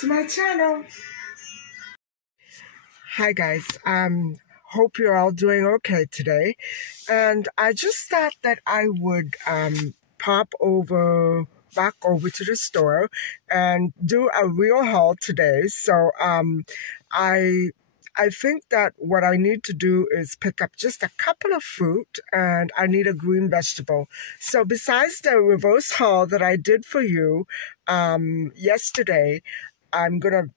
to my channel. Hi guys, hope you're all doing okay today. And I just thought that I would pop back over to the store and do a real haul today. So I think that what I need to do is pick up just a couple of fruit, and I need a green vegetable. So besides the reverse haul that I did for you yesterday, I'm going to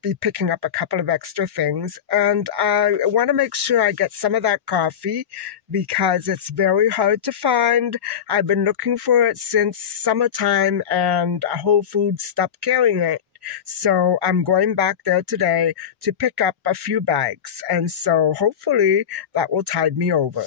be picking up a couple of extra things, and I want to make sure I get some of that coffee because it's very hard to find. I've been looking for it since summertime and Whole Foods stopped carrying it. So I'm going back there today to pick up a few bags, and so hopefully that will tide me over.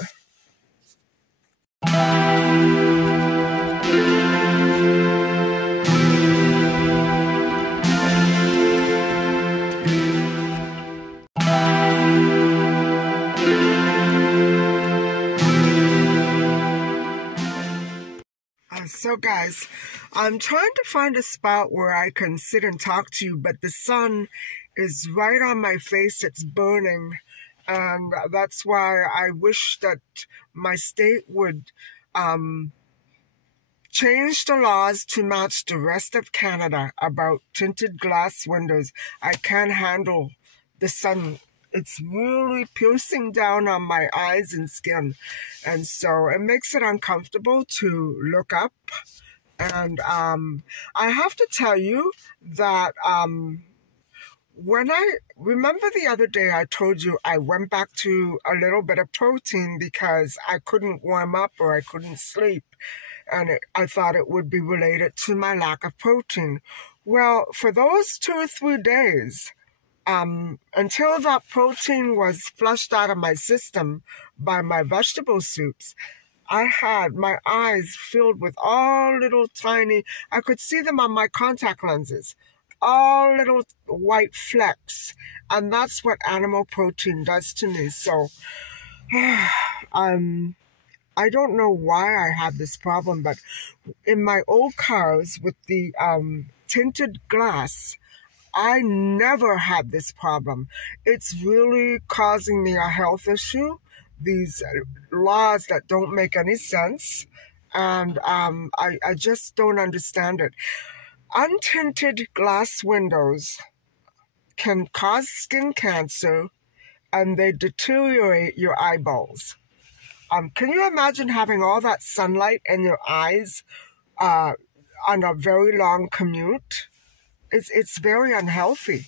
So guys, I'm trying to find a spot where I can sit and talk to you, but the sun is right on my face. It's burning, and that's why I wish that my state would change the laws to match the rest of Canada about tinted glass windows. I can't handle the sun. It's really piercing down on my eyes and skin, and so it makes it uncomfortable to look up. And I have to tell you that when I remember the other day I told you I went back to a little bit of protein because I couldn't warm up or I couldn't sleep, and I thought it would be related to my lack of protein. Well, for those 2 or 3 days, until that protein was flushed out of my system by my vegetable soups, I had my eyes filled with all little tiny, I could see them on my contact lenses, all little white flecks. And that's what animal protein does to me. So, I don't know why I have this problem, but in my old cars with the tinted glass, I never had this problem. It's really causing me a health issue, these laws that don't make any sense, and I just don't understand it. Untinted glass windows can cause skin cancer, and they deteriorate your eyeballs. Can you imagine having all that sunlight in your eyes on a very long commute? It's very unhealthy.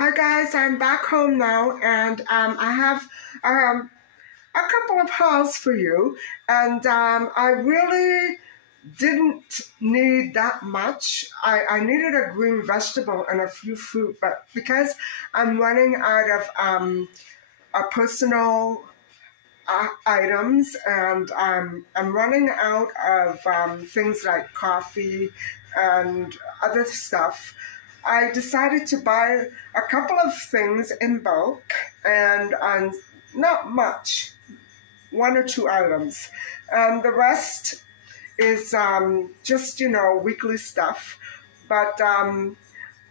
Hi guys, I'm back home now, and I have a couple of hauls for you, and I really didn't need that much. I needed a green vegetable and a few fruit, but because I'm running out of a personal items, and I'm running out of things like coffee and other stuff, I decided to buy a couple of things in bulk, and not much, one or two items. And the rest is just, weekly stuff. But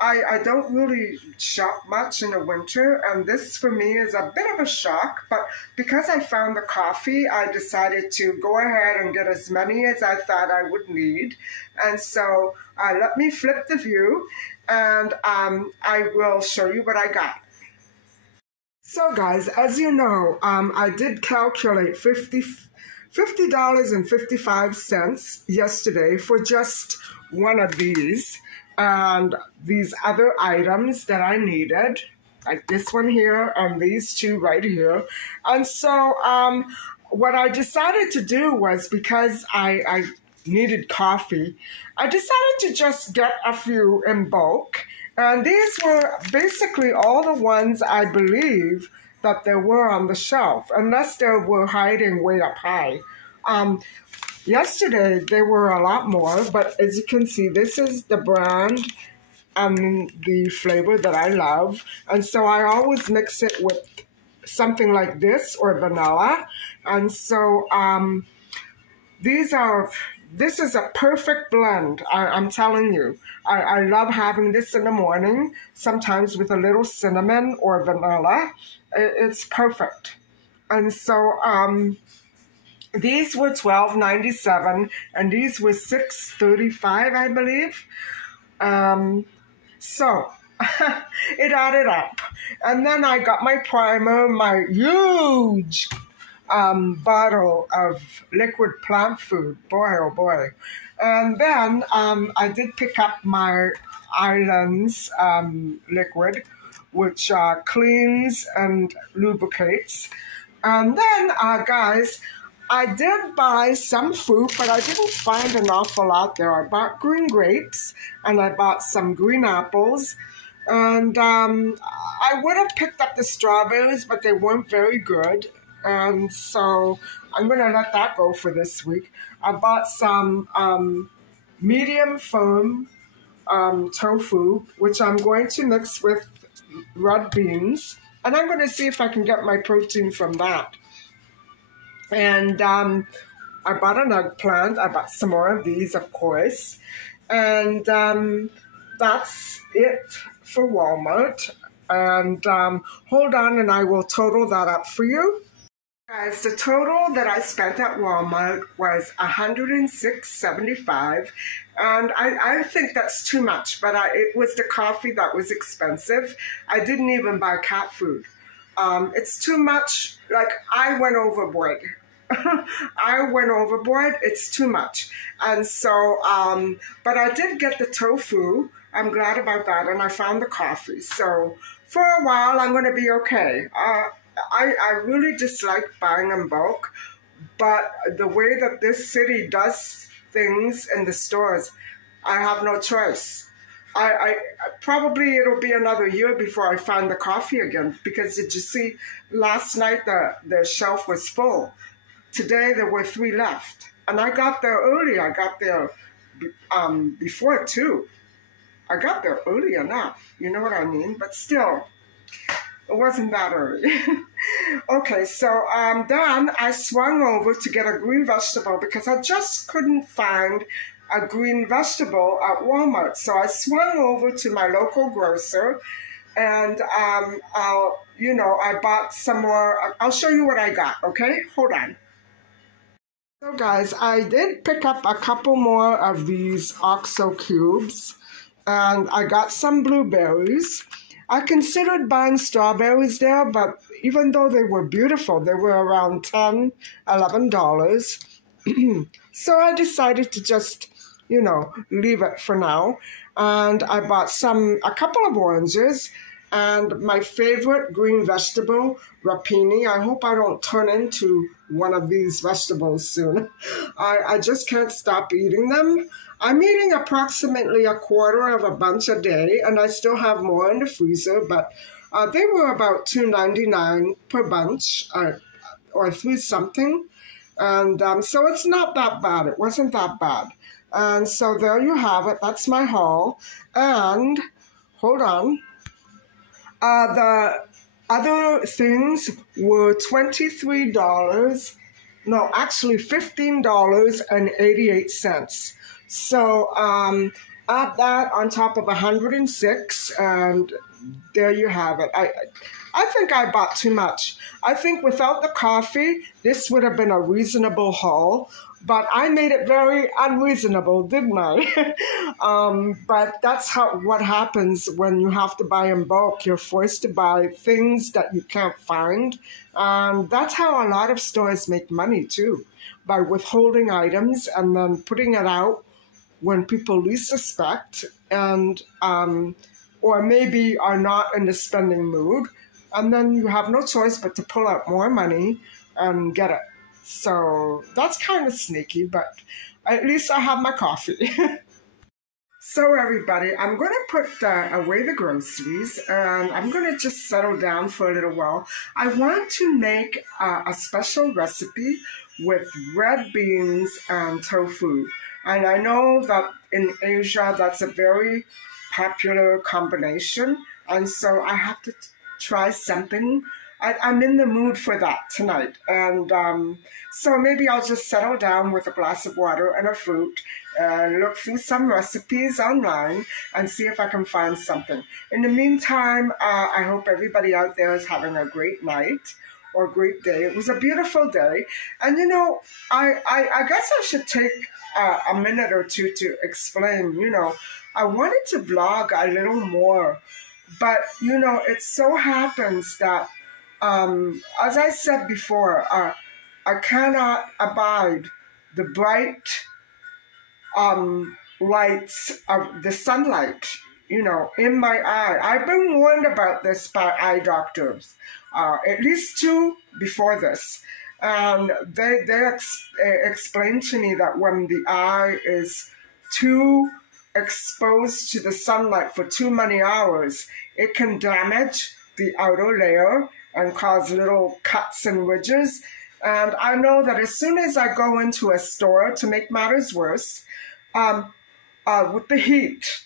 I don't really shop much in the winter, and this for me is a bit of a shock. But because I found the coffee, I decided to go ahead and get as many as I thought I would need. And so let me flip the view, and I will show you what I got. So guys, as you know, I did calculate $50.55 yesterday for just one of these and these other items that I needed, like this one here and these two right here. And so what I decided to do was, because I needed coffee, I decided to just get a few in bulk. And these were basically all the ones I believe that there were on the shelf, unless they were hiding way up high. Yesterday, there were a lot more, but as you can see, this is the brand and the flavor that I love. And so I always mix it with something like this or vanilla. And so this is a perfect blend, I'm telling you. I love having this in the morning, sometimes with a little cinnamon or vanilla. It's perfect. And so these were $12.97, and these were $6.35, I believe. So it added up. And then I got my primer, my huge bottle of liquid plant food. Boy, oh boy. And then I did pick up my Islands liquid, which cleans and lubricates. And then, guys, I did buy some fruit, but I didn't find an awful lot there. I bought green grapes, and I bought some green apples. And I would have picked up the strawberries, but they weren't very good. And so I'm going to let that go for this week. I bought some medium firm tofu, which I'm going to mix with red beans. And I'm going to see if I can get my protein from that. And I bought an eggplant. I bought some more of these, of course. And that's it for Walmart. And hold on, and I will total that up for you. Guys, the total that I spent at Walmart was $106.75, and I think that's too much, but it was the coffee that was expensive. I didn't even buy cat food. It's too much. Like, I went overboard. I went overboard. It's too much. And so, but I did get the tofu. I'm glad about that, and I found the coffee. So for a while, I'm going to be okay. I really dislike buying in bulk, but the way that this city does things in the stores, I have no choice. I probably it'll be another year before I find the coffee again, because did you see last night the shelf was full. Today there were 3 left, and I got there early. I got there before 2. I got there early enough, you know what I mean? But still, it wasn't that early. Okay, so then I swung over to get a green vegetable because I just couldn't find a green vegetable at Walmart. So I swung over to my local grocer, and I bought some more. I'll show you what I got, okay? Hold on. So guys, I did pick up a couple more of these OXO cubes, and I got some blueberries. I considered buying strawberries there, but even though they were beautiful, they were around $10, $11. So I decided to just, leave it for now. And I bought a couple of oranges, and my favorite green vegetable, rapini. I hope I don't turn into one of these vegetables soon. I just can't stop eating them. I'm eating approximately a quarter of a bunch a day, and I still have more in the freezer, but they were about $2.99 per bunch, or three something. And so it's not that bad. It wasn't that bad. And so there you have it. That's my haul. And hold on. The other things were $23. No, actually $15.88. So add that on top of 106, and there you have it. I think I bought too much. I think without the coffee, this would have been a reasonable haul, but I made it very unreasonable, didn't I? But that's what happens when you have to buy in bulk. You're forced to buy things that you can't find. That's how a lot of stores make money too, by withholding items and then putting it out when people least suspect, and or maybe are not in the spending mood, and then you have no choice but to pull out more money and get it. So that's kind of sneaky, but at least I have my coffee. So everybody, I'm going to put away the groceries, and I'm going to just settle down for a little while. I want to make a special recipe with red beans and tofu. And I know that in Asia, that's a very popular combination. And so I have to try something. I'm in the mood for that tonight. And so maybe I'll just settle down with a glass of water and a fruit, look through some recipes online and see if I can find something. In the meantime, I hope everybody out there is having a great night or a great day. It was a beautiful day. And you know, I guess I should take a minute or two to explain. You know, I wanted to vlog a little more, but you know, it so happens that as I said before, I cannot abide the bright lights of the sunlight, you know, in my eye. I've been warned about this by eye doctors, at least two before this. And they explained to me that when the eye is too exposed to the sunlight for too many hours, it can damage the outer layer and cause little cuts and ridges. And I know that as soon as I go into a store, to make matters worse, with the heat,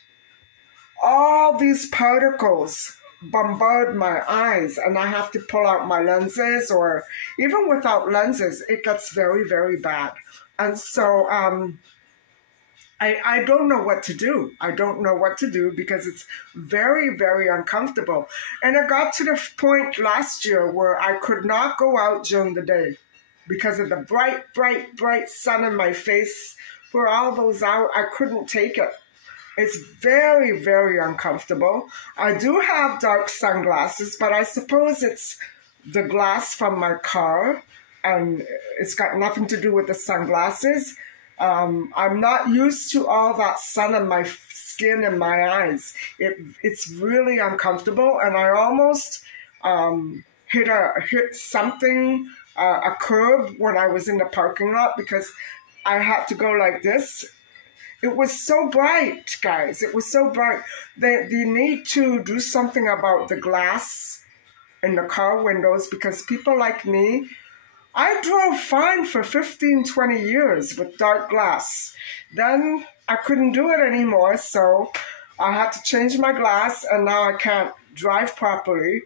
all these particles bombard my eyes, and I have to pull out my lenses, or even without lenses, it gets very, very bad. And so I don't know what to do. I don't know what to do because it's very, very uncomfortable. And it got to the point last year where I could not go out during the day because of the bright, bright, bright sun in my face for all those hours. I couldn't take it. It's very, very uncomfortable. I do have dark sunglasses, but I suppose it's the glass from my car, and it's got nothing to do with the sunglasses. I'm not used to all that sun on my skin and my eyes. It's really uncomfortable, and I almost hit something, a curb when I was in the parking lot because I had to go like this. It was so bright, guys. It was so bright. They need to do something about the glass in the car windows, because people like me, I drove fine for 15, 20 years with dark glass. Then I couldn't do it anymore, so I had to change my glass, and now I can't drive properly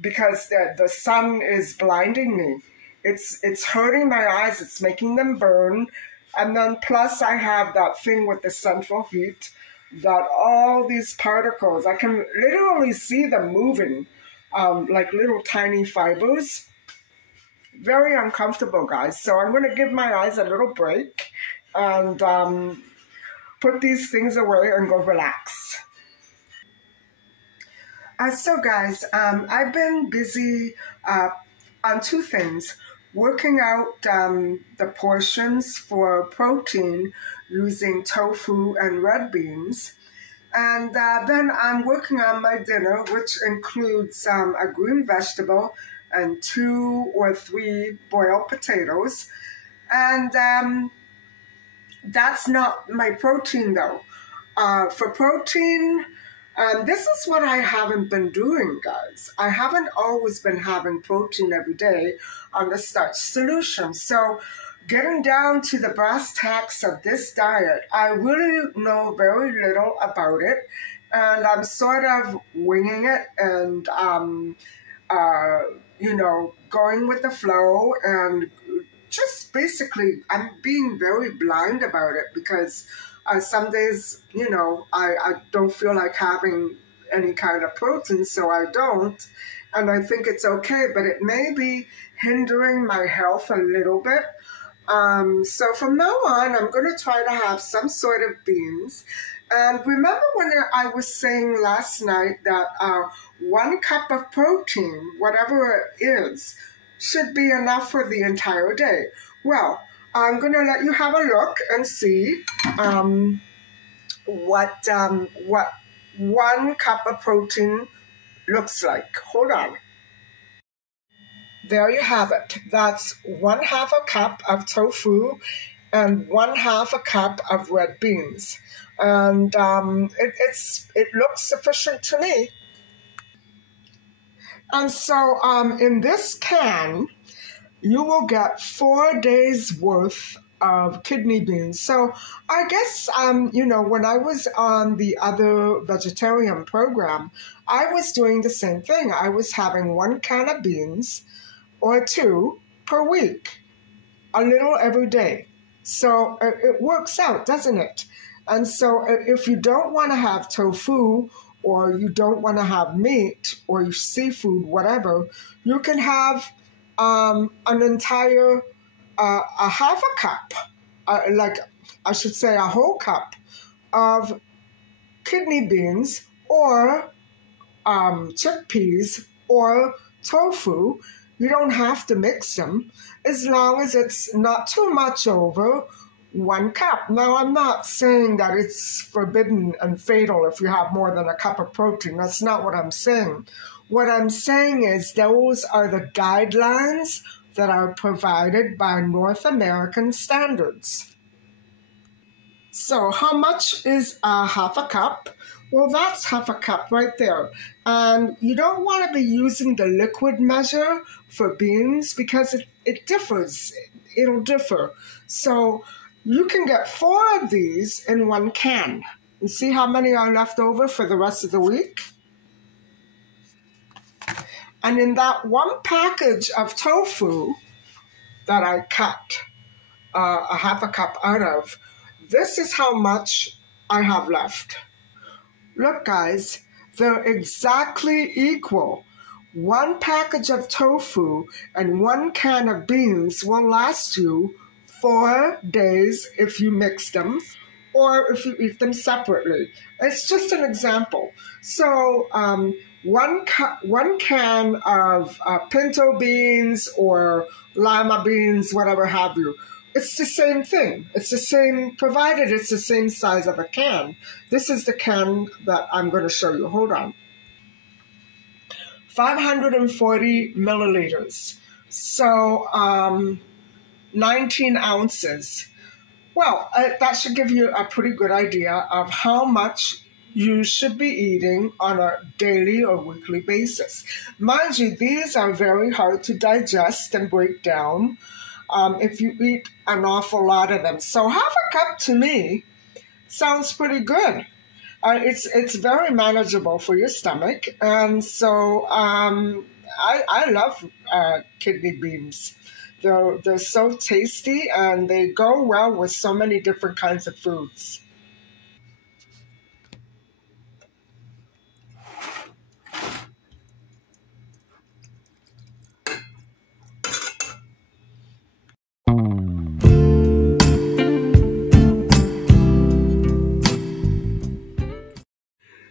because the sun is blinding me. It's hurting my eyes. It's making them burn. And then plus I have that thing with the central heat, that all these particles, I can literally see them moving like little tiny fibers. Very uncomfortable, guys. So I'm going to give my eyes a little break and put these things away and go relax. So guys, I've been busy on two things. Working out the portions for protein using tofu and red beans. And then I'm working on my dinner, which includes a green vegetable and 2 or 3 boiled potatoes. And that's not my protein, though. For protein, this is what I haven't been doing, guys. I haven't always been having protein every day on the starch solution. So getting down to the brass tacks of this diet, I really know very little about it. And I'm sort of winging it and, going with the flow, and just basically I'm being very blind about it because some days, I don't feel like having any kind of protein, so I don't. And I think it's okay, but it may be hindering my health a little bit. So from now on, I'm going to try to have some sort of beans. And remember when I was saying last night that 1 cup of protein, whatever it is, should be enough for the entire day. Well, I'm going to let you have a look and see what 1 cup of protein looks like. Hold on. There you have it. That's 1/2 a cup of tofu and 1/2 a cup of red beans. And it looks sufficient to me. And so in this can, you will get 4 days worth of kidney beans. So I guess, when I was on the other vegetarian program, I was doing the same thing. I was having 1 can of beans or 2 per week, a little every day. So it works out, doesn't it? And so if you don't want to have tofu, or you don't want to have meat or seafood, whatever, you can have an entire, a 1/2 a cup, I should say a whole cup of kidney beans or chickpeas or tofu. You don't have to mix them as long as it's not too much over 1 cup. Now, I'm not saying that it's forbidden and fatal if you have more than a cup of protein. That's not what I'm saying. What I'm saying is those are the guidelines that are provided by North American standards. So how much is a 1/2 a cup? Well, that's 1/2 a cup right there. And you don't want to be using the liquid measure for beans because it differs. It'll differ. So you can get 4 of these in 1 can. And see how many are left over for the rest of the week? And in that 1 package of tofu that I cut a 1/2 a cup out of, this is how much I have left. Look, guys, they're exactly equal. 1 package of tofu and 1 can of beans will last you 4 days if you mix them or if you eat them separately. It's just an example. So one can of pinto beans or lima beans, whatever have you, it's the same thing. It's the same, provided it's the same size of a can. This is the can that I'm going to show you. Hold on. 540 milliliters. So 19 ounces. Well, that should give you a pretty good idea of how much you should be eating on a daily or weekly basis. Mind you, these are very hard to digest and break down if you eat an awful lot of them. So 1/2 a cup to me sounds pretty good. It's very manageable for your stomach. And so I love kidney beans. They're so tasty and they go well with so many different kinds of foods.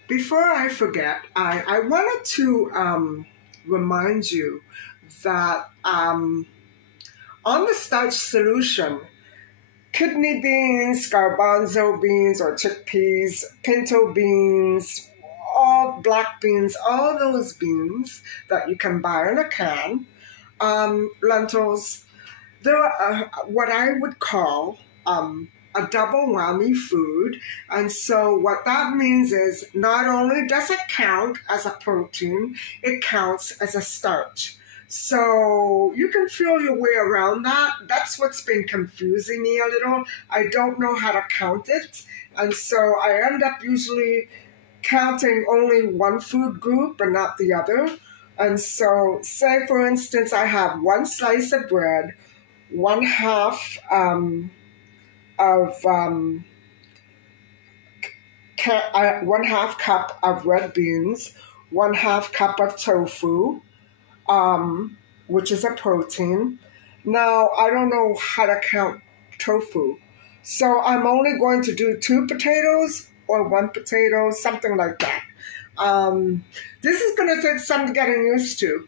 Before I forget, I wanted to remind you that on the starch solution, kidney beans, garbanzo beans or chickpeas, pinto beans, all black beans, all those beans that you can buy in a can, lentils. They're what I would call a double whammy food. And so what that means is not only does it count as a protein, it counts as a starch. So you can feel your way around that. That's what's been confusing me a little. I don't know how to count it. And so I end up usually counting only one food group and not the other. And so, say for instance, I have one slice of bread, one half of 1/2 cup of red beans, 1/2 cup of tofu, which is a protein. Now, I don't know how to count tofu. So I'm only going to do 2 potatoes or 1 potato, something like that. This is going to take some getting used to.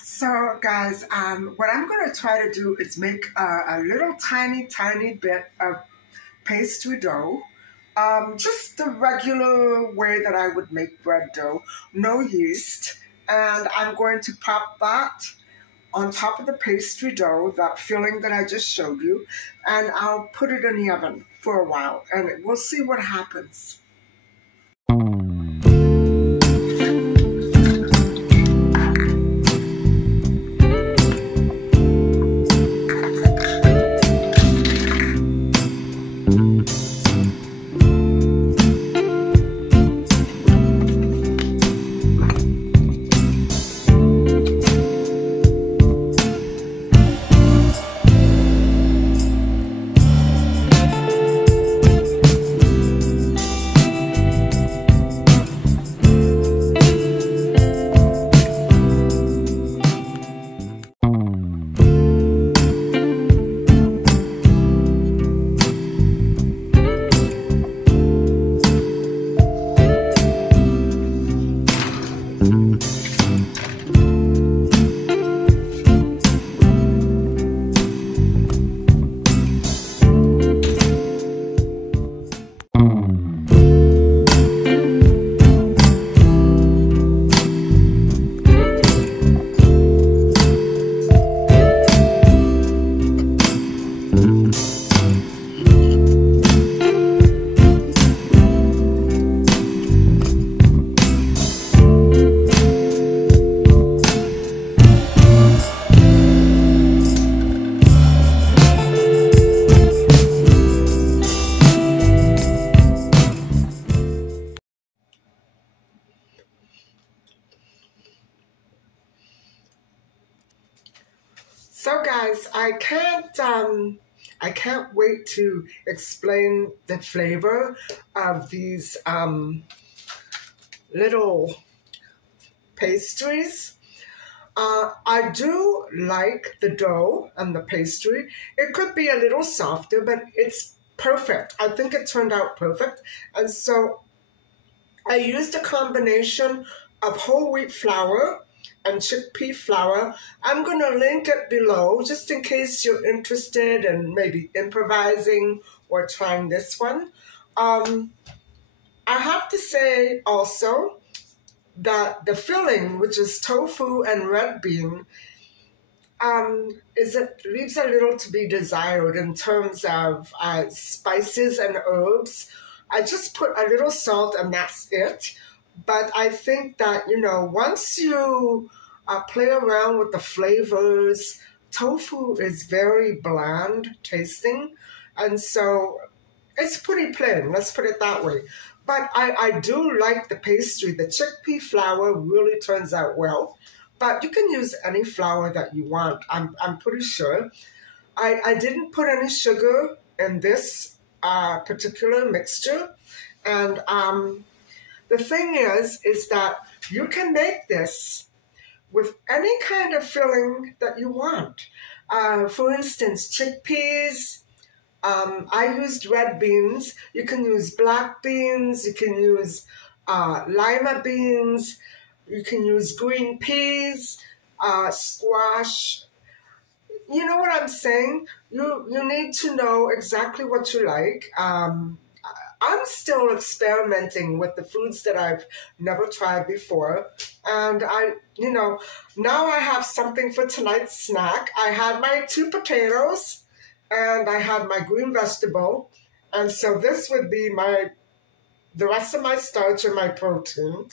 So guys, what I'm going to try to do is make a little tiny bit of pastry dough. Just the regular way that I would make bread dough, no yeast. And I'm going to pop that on top of the pastry dough, that filling that I just showed you, and I'll put it in the oven for a while, and we'll see what happens. So guys, I can't wait to explain the flavor of these little pastries. I do like the dough and the pastry. It could be a little softer, but it's perfect. I think it turned out perfect. And so I used a combination of whole wheat flour and chickpea flour. I'm going to link it below just in case you're interested in maybe improvising or trying this one. I have to say also that the filling, which is tofu and red bean, it leaves a little to be desired in terms of spices and herbs. I just put a little salt and that's it. But I think that, you know, once you play around with the flavors, tofu is very bland tasting. And so it's pretty plain, let's put it that way. But I do like the pastry. The chickpea flour really turns out well. But you can use any flour that you want, I'm pretty sure. I didn't put any sugar in this particular mixture. And the thing is that you can make this with any kind of filling that you want. For instance, chickpeas. I used red beans. You can use black beans. You can use lima beans. You can use green peas, squash. You know what I'm saying? You need to know exactly what you like. I'm still experimenting with the foods that I've never tried before. And now I have something for tonight's snack. I had my 2 potatoes and I had my green vegetable. And so this would be the rest of my starch and my protein.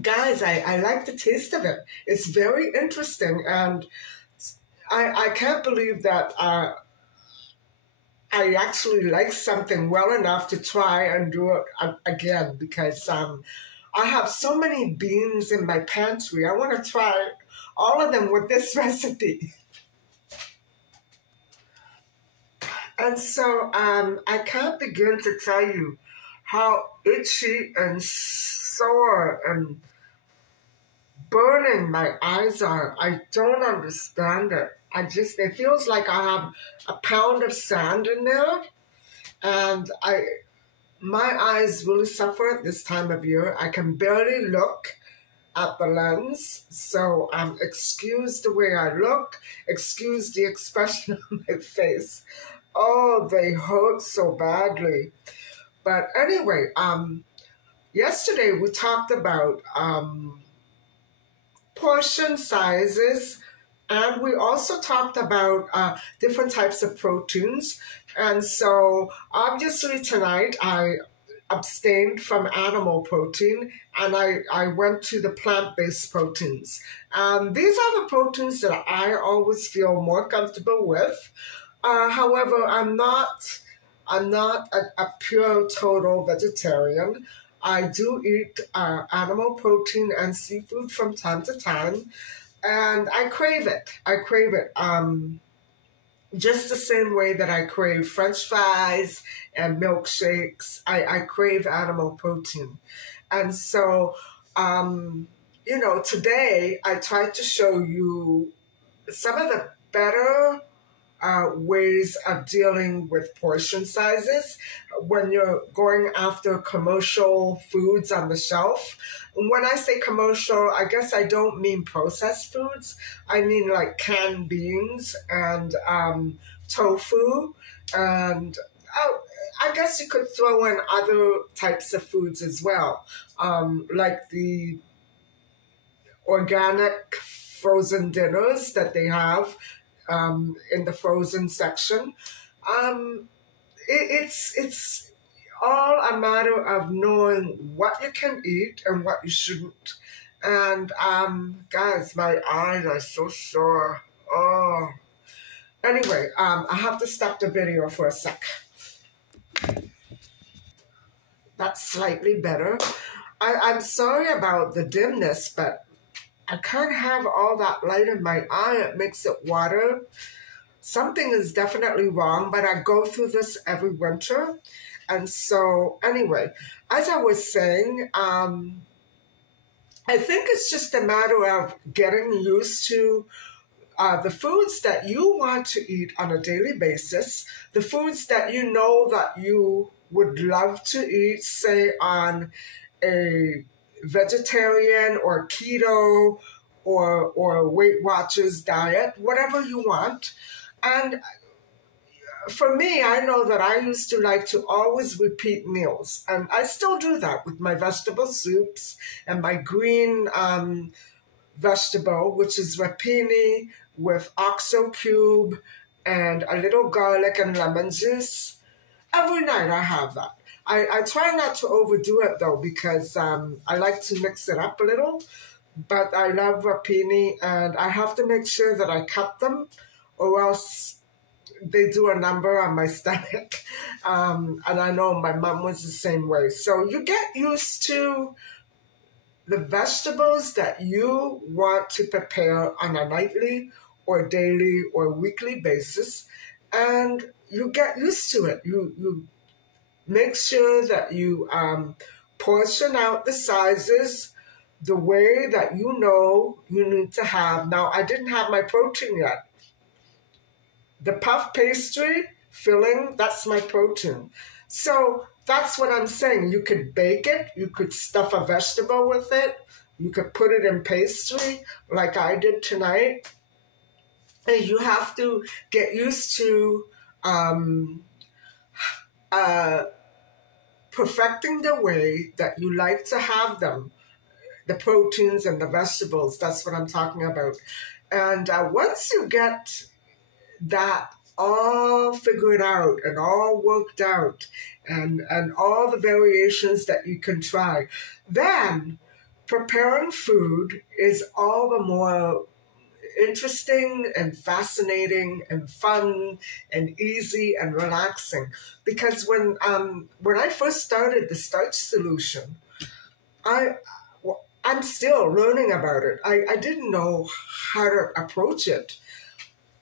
Guys, I like the taste of it. It's very interesting. And I can't believe that I actually like something well enough to try and do it again because I have so many beans in my pantry. I want to try all of them with this recipe. And so I can't begin to tell you how itchy and sore and burning my eyes are. I don't understand it. It feels like I have a pound of sand in there, and my eyes really suffer at this time of year. I can barely look at the lens, so excuse the way I look, excuse the expression on my face. Oh, they hurt so badly. But anyway, yesterday we talked about portion sizes. And we also talked about different types of proteins. And so obviously tonight I abstained from animal protein and I went to the plant-based proteins. These are the proteins that I always feel more comfortable with. However, I'm not a pure total vegetarian. I do eat animal protein and seafood from time to time. And I crave it. I crave it just the same way that I crave French fries and milkshakes. I crave animal protein. And so, today I tried to show you some of the better ways of dealing with portion sizes when you're going after commercial foods on the shelf. When I say commercial, I guess I don't mean processed foods. I mean like canned beans and tofu. And I guess you could throw in other types of foods as well, like the organic frozen dinners that they have in the frozen section. It's all a matter of knowing what you can eat and what you shouldn't. And guys, my eyes are so sore. Oh. Anyway, I have to stop the video for a sec. That's slightly better. I'm sorry about the dimness, but I can't have all that light in my eye. It makes it water. Something is definitely wrong, but I go through this every winter. And so anyway, as I was saying, I think it's just a matter of getting used to the foods that you want to eat on a daily basis, the foods that you know that you would love to eat, say on a vegetarian or keto or Weight Watchers diet, whatever you want. And for me, I know that I used to like to always repeat meals, and I still do that with my vegetable soups and my green vegetable, which is rapini with oxo cube and a little garlic and lemon juice. Every night I have that. I try not to overdo it though, because I like to mix it up a little, but I love rapini and I have to make sure that I cut them or else they do a number on my stomach. And I know my mom was the same way. So you get used to the vegetables that you want to prepare on a nightly or daily or weekly basis, and you get used to it. You make sure that you portion out the sizes the way that you know you need to have. Now, I didn't have my protein yet. The puff pastry filling, that's my protein. So that's what I'm saying. You could bake it. You could stuff a vegetable with it. You could put it in pastry like I did tonight. And you have to get used to perfecting the way that you like to have them, the proteins and the vegetables. That's what I'm talking about. And once you get that all figured out and all worked out and all the variations that you can try, then preparing food is all the more interesting and fascinating and fun and easy and relaxing. Because when I first started the starch solution, I'm still learning about it. I didn't know how to approach it.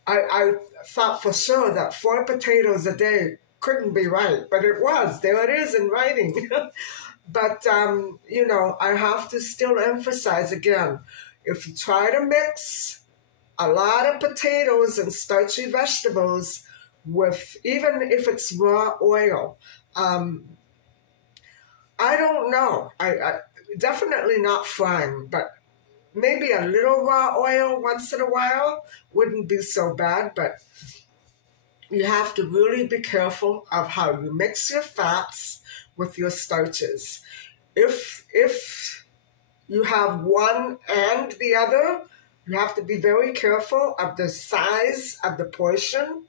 I thought for sure that 4 potatoes a day couldn't be right, but it was. There it is in writing. But, you know, I have to still emphasize again, if you try to mix a lot of potatoes and starchy vegetables with, even if it's raw oil, I don't know. I definitely not frying, but maybe a little raw oil once in a while wouldn't be so bad. But you have to really be careful of how you mix your fats with your starches. If you have one and the other, you have to be very careful of the size of the portion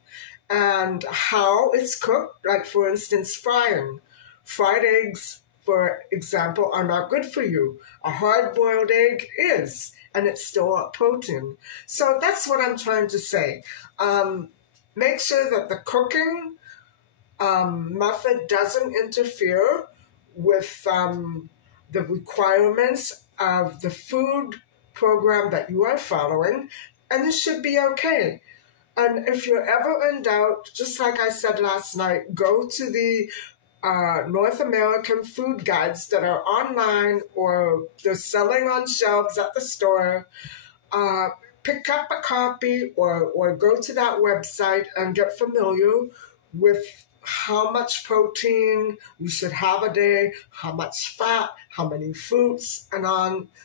and how it's cooked. Like, for instance, frying. Fried eggs, for example, are not good for you. A hard-boiled egg is, and it's still a protein. So that's what I'm trying to say. Make sure that the cooking method doesn't interfere with the requirements of the food program that you are following, and it should be okay. And if you're ever in doubt, just like I said last night, go to the North American food guides that are online or they're selling on shelves at the store. Pick up a copy or go to that website and get familiar with how much protein you should have a day, how much fat, how many fruits, and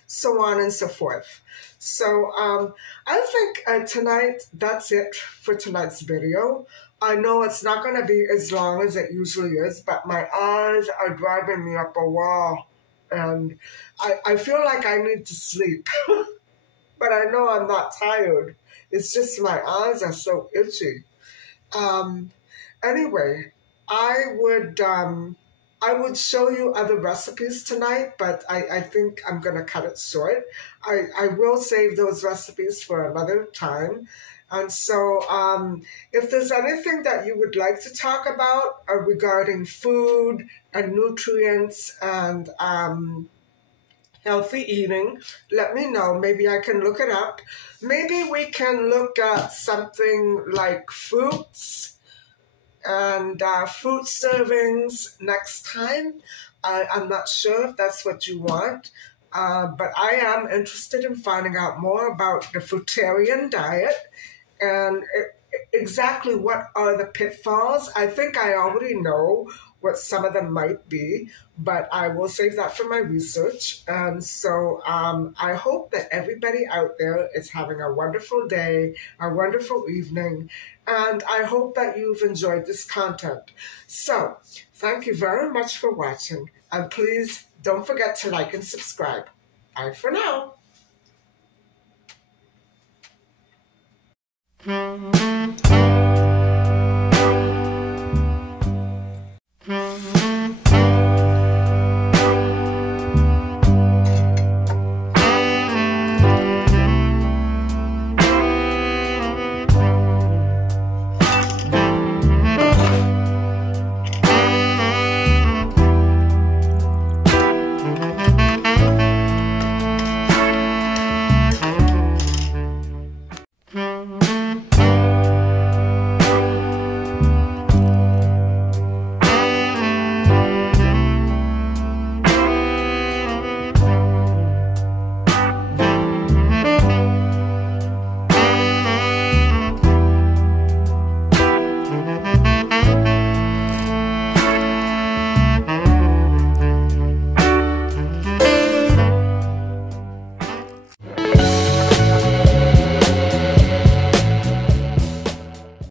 so on and so forth. So I think tonight, that's it for tonight's video. I know it's not going to be as long as it usually is, but my eyes are driving me up a wall, and I feel like I need to sleep. But I know I'm not tired. It's just my eyes are so itchy. Anyway, I would show you other recipes tonight, but I think I'm going to cut it short. I will save those recipes for another time. And so if there's anything that you would like to talk about regarding food and nutrients and healthy eating, let me know. Maybe I can look it up. Maybe we can look at something like fruits and fruit servings next time. I'm not sure if that's what you want. but I am interested in finding out more about the fruitarian diet and exactly what are the pitfalls. I think I already know what some of them might be, but I will save that for my research. And so I hope that everybody out there is having a wonderful day, a wonderful evening, and I hope that you've enjoyed this content. So thank you very much for watching, and please don't forget to like and subscribe. Bye for now.